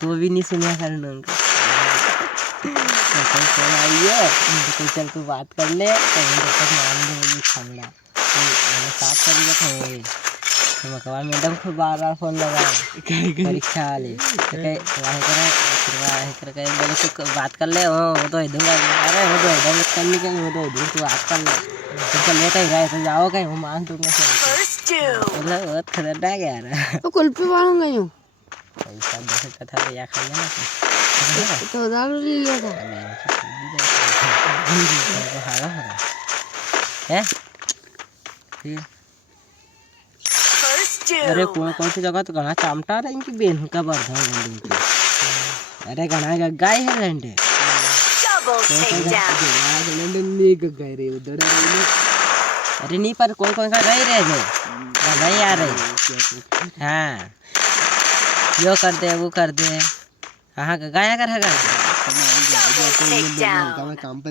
तो भी नहीं सुना करना उनका। तो कल आइए तो चल तू बात कर ले तो तक मान दे ये खमड़ा तो मैंने साफ कर लिया था। तो मकवा मैडम को बार फोन लगा परीक्षा वाले तो कहे वाहे करे बोले तो बात कर ले वो तो इधर अरे वो तो इधर करनी कहीं वो तो इधर तू बात कर ले तो चल ले कहीं गए तो जाओ कहीं वो मान दूंगा मतलब बहुत खतरनाक है यार। तो कुल्फी वालों गई हूँ पैसा दस का था या खाइए ना तो दाल लिया था है फिर अरे कौन सी जगह तो घना चामटा रहा इनकी बेन का बर्धा अरे घना गाय है लंडे गए रे उधर अरे नहीं पर कोई कोई का रही रहे जो नहीं आ रही हाँ यो कर दे वो कर दे हाँ गाया कर है काम पर